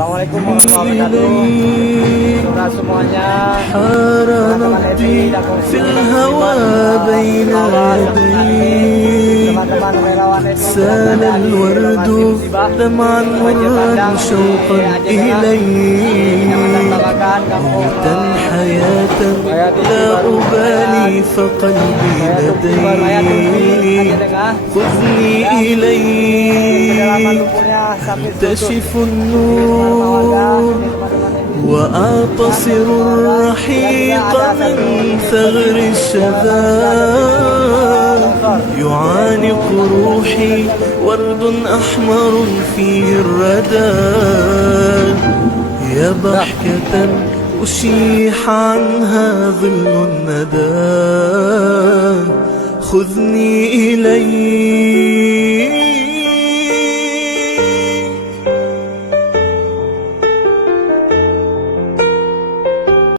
Assalamualaikum warahmatullahi wabarakatuh. Saudara semuanya, teman-teman FPI dan teman-teman relawan FPI سال الورد دمعا مرا شوقا إليك حياة لا أبالي فقلبي لديك خذني إليك تشف النور وأعتصر الرحيق من ثغر الشذا يعانق روحي ورد أحمر فيه الردى يا ضحكة أشيح عنها ظل الندى خذني إليك